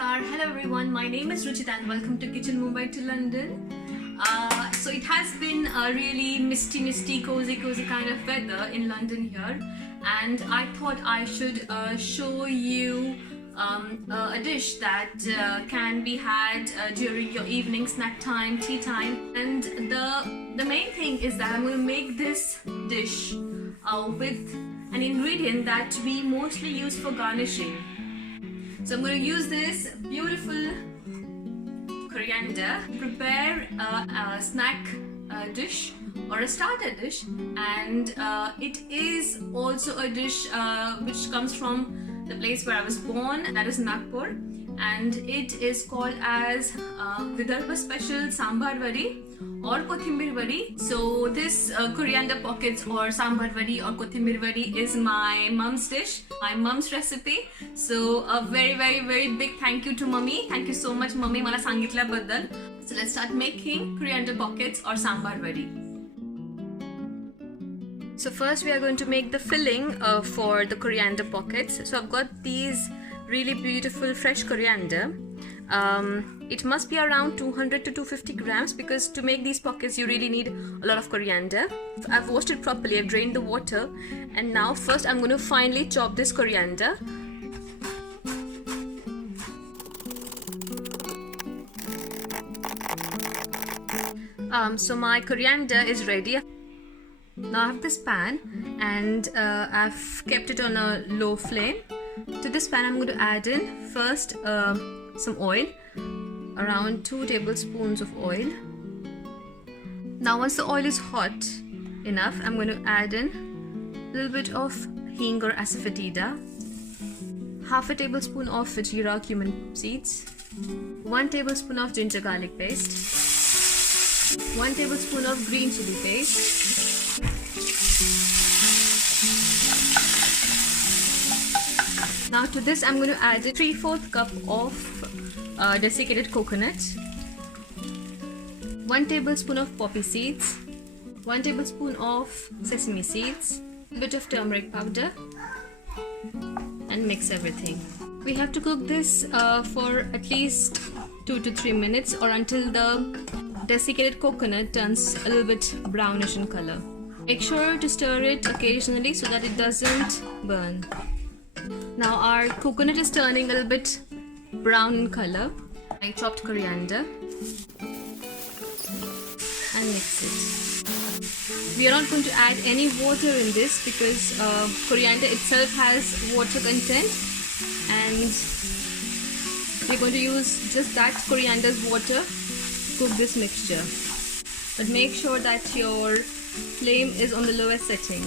Namaskar. Hello everyone. My name is Ruchita and welcome to Kitchen Mumbai to London. So it has been a really misty, cozy kind of weather in London here, and I thought I should show you a dish that can be had during your evening snack time, tea time. And the main thing is that I'm going to make this dish with an ingredient that we mostly use for garnishing. So I'm going to use this beautiful coriander to prepare a snack dish or a starter dish, and it is also a dish which comes from the place where I was born, that is Nagpur, and it is called as Vidarbha special sambar vadi or kothimir vadi. So this coriander pockets or sambar vadi or kothimir vadi is my mom's dish, my mom's recipe. So a very big thank you to mummy. Thank you so much mummy mala sangitla baddal. So let's start making coriander pockets or sambar vadi. So first we are going to make the filling for the coriander pockets. So I've got these really beautiful fresh coriander. It must be around 200 to 250 grams because to make these pockets you really need a lot of coriander. I've washed it properly, I've drained the water, and now first I'm going to finely chop this coriander. So my coriander is ready. Now I have this pan and I've kept it on a low flame. To this pan I'm going to add in first some oil, around 2 tablespoons of oil. Now once the oil is hot enough, I'm going to add in a little bit of hing or asafoetida, half a tablespoon of jeera cumin seeds, 1 tablespoon of ginger garlic paste, 1 tablespoon of green chili paste, now to this I'm going to add a 3/4 cup of desiccated coconut, 1 tablespoon of poppy seeds, 1 tablespoon of sesame seeds, a bit of turmeric powder, and mix everything. We have to cook this for at least 2 to 3 minutes or until the desiccated coconut turns a little bit brownish in color. Make sure to stir it occasionally so that it doesn't burn. Now our coconut is turning a little bit brown in color. I chopped coriander and mix it. We are not going to add any water in this because coriander itself has water content, and we're going to use just that coriander's water to cook this mixture. But make sure that your flame is on the lowest setting.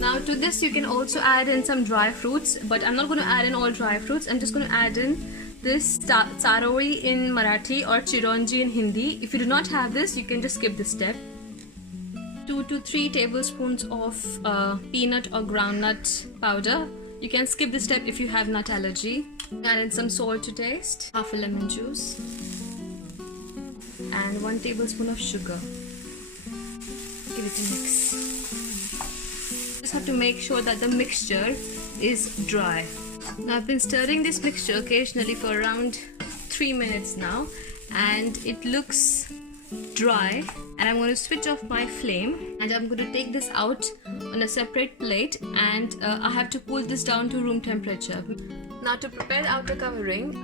Now to this you can also add in some dry fruits, but I'm not going to add in all dry fruits. I'm just going to add in this charori in Marathi or chironji in Hindi. If you do not have this, you can just skip this step. 2 to 3 tablespoons of peanut or groundnut powder. You can skip this step if you have nut allergy. Add in some salt to taste, half a lemon juice, and 1 tablespoon of sugar. Give it a mix. Just have to make sure that the mixture is dry. Now I've been stirring this mixture occasionally for around 3 minutes now, and it looks dry, and I'm going to switch off my flame and I'm going to take this out on a separate plate, and I have to cool this down to room temperature. Now to prepare the outer covering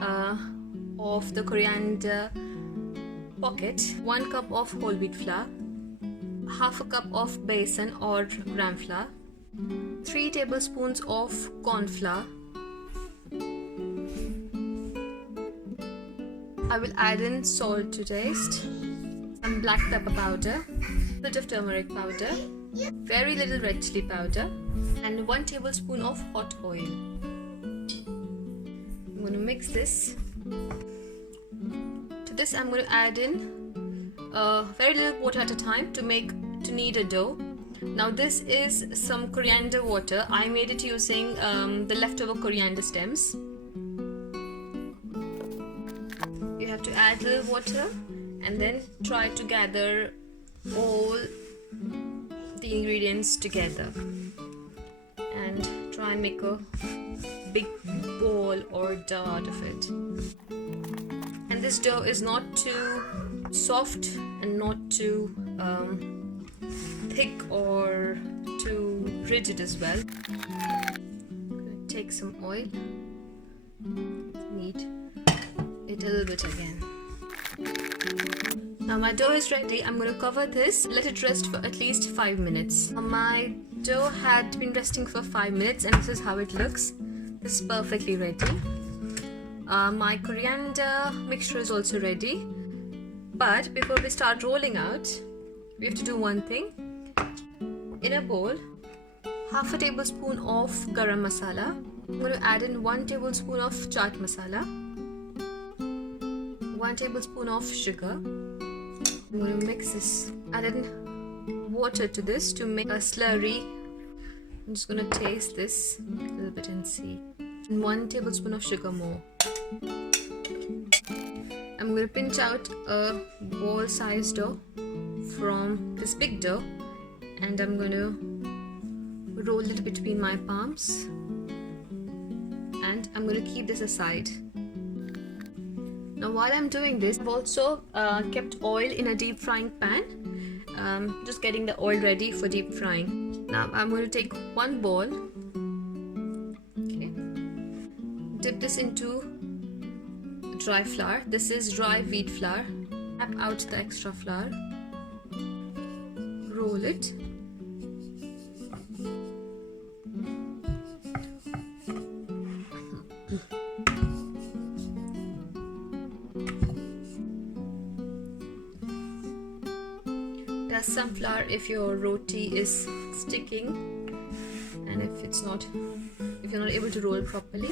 of the coriander pocket, 1 cup of whole wheat flour, half a cup of besan or gram flour, 3 tablespoons of corn flour. I will add in salt to taste, some black pepper powder, a bit of turmeric powder, very little red chili powder, and 1 tablespoon of hot oil. I'm going to mix this. To this I'm going to add in very little water at a time to knead a dough. Now this is some coriander water. I made it using the leftover coriander stems. You have to add a little water and then try to gather all the ingredients together and try and make a big ball or dough out of it. And this dough is not too soft and not too thick or too rigid as well. I'm going to take some oil, knead it a little bit again. Now my dough is ready. I'm going to cover this, let it rest for at least 5 minutes. My dough had been resting for 5 minutes and this is how it looks. This is perfectly ready. My coriander mixture is also ready. But before we start rolling out, we have to do one thing. In a bowl, half a tablespoon of garam masala. I'm going to add in 1 tablespoon of chaat masala, 1 tablespoon of sugar. I'm going to mix this. Add in water to this to make a slurry. I'm just going to taste this a little bit and see. And 1 tablespoon of sugar more. I'm going to pinch out a ball-sized dough from this big dough and I'm going to roll it between my palms and I'm going to keep this aside. Now while I'm doing this, I've also kept oil in a deep frying pan, just getting the oil ready for deep frying. Now I'm going to take one ball, okay, dip this into dry flour. This is dry wheat flour. Tap out the extra flour, roll it, dust some flour if your roti is sticking and if you're not able to roll properly.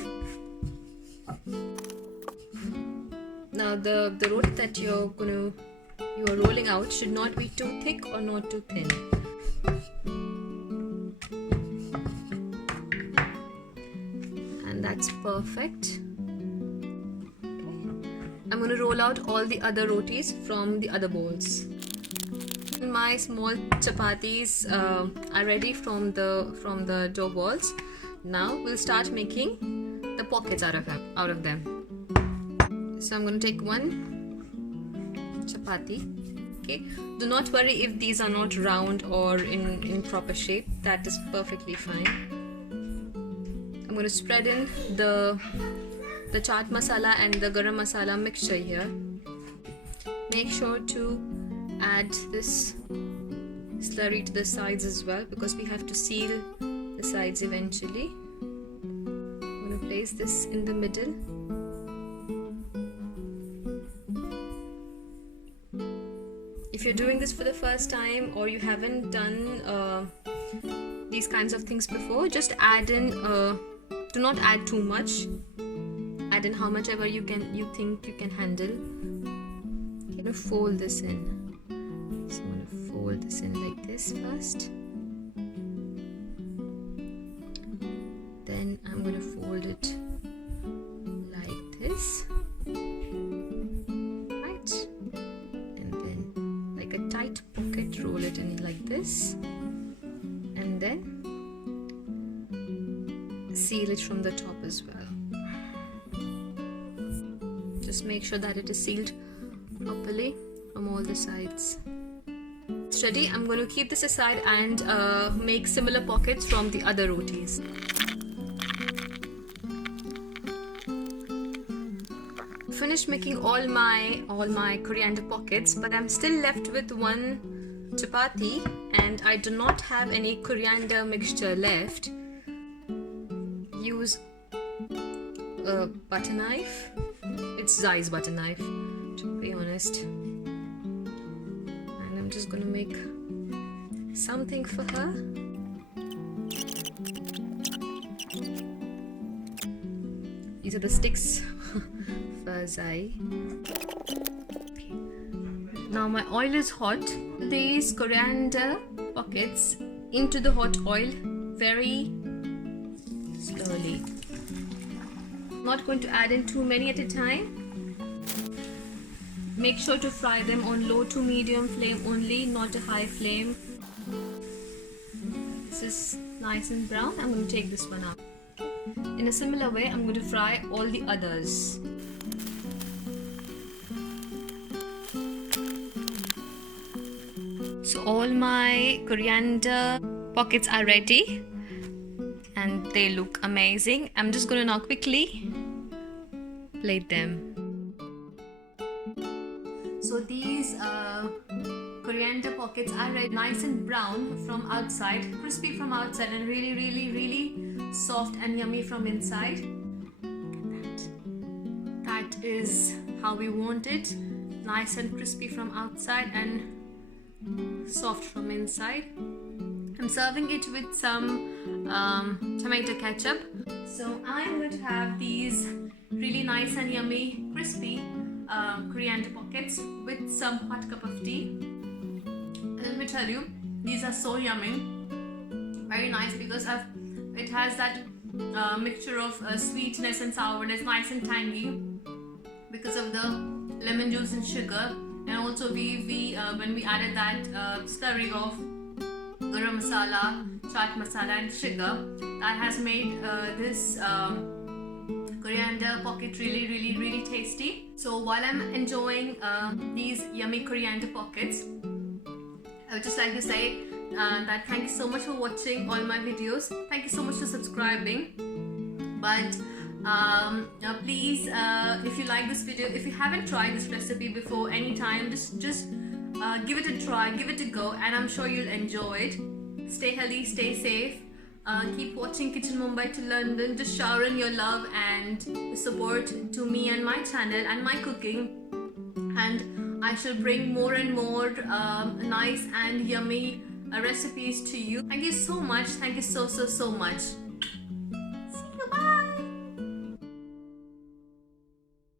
Now the roti that you are rolling out should not be too thick or not too thin. And that's perfect. Okay. I'm going to roll out all the other rotis from the other bowls. My small chapatis are ready from the dough balls. Now we'll start making the pockets out of them. So I'm going to take one chapati. Okay, do not worry if these are not round or in proper shape. That is perfectly fine. I'm going to spread in the chaat masala and the garam masala mixture here. Make sure to add this slurry to the sides as well because we have to seal the sides eventually. I'm going to place this in the middle. If you're doing this for the first time or you haven't done these kinds of things before, just add in, do not add too much. Add in how much ever you think you can handle. I'm going to fold this in. So I'm going to fold this in like this first. Then I'm going to fold it like this. Roll it in like this and then seal it from the top as well. Just make sure that it is sealed properly from all the sides. It's ready. I'm going to keep this aside and make similar pockets from the other rotis. Finished making all my coriander pockets, but I'm still left with one chapati and I do not have any coriander mixture left. Use a butter knife. It's Zai's butter knife, to be honest. And I'm just gonna make something for her. These are the sticks for Zai. Now my oil is hot. These coriander pockets into the hot oil very slowly. Not going to add in too many at a time. Make sure to fry them on low to medium flame only, not a high flame. This is nice and brown. I'm going to take this one out. in a similar way, I'm going to fry all the others. So all my coriander pockets are ready and they look amazing. I'm just going to now quickly plate them. So these coriander pockets are red, nice and brown from outside, crispy from outside, and really soft and yummy from inside. Look at that. That is how we want it. Nice and crispy from outside and soft from inside. I'm serving it with some tomato ketchup. So I'm going to have these really nice and yummy crispy coriander pockets with some hot cup of tea. And let me tell you, these are so yummy, very nice, because it has that mixture of sweetness and sourness, nice and tangy because of the lemon juice and sugar. And also we when we added that slurry of garam masala, chaat masala and sugar, that has made this coriander pocket really tasty. So while I'm enjoying these yummy coriander pockets, I would just like to say that thank you so much for watching all my videos. Thank you so much for subscribing. But please, if you like this video, if you haven't tried this recipe before anytime, just give it a try, give it a go, and I'm sure you'll enjoy it. Stay healthy, stay safe. Keep watching Kitchen Mumbai to London. Just shower in your love and support to me and my channel and my cooking. And I shall bring more and more nice and yummy recipes to you. Thank you so much. Thank you so much.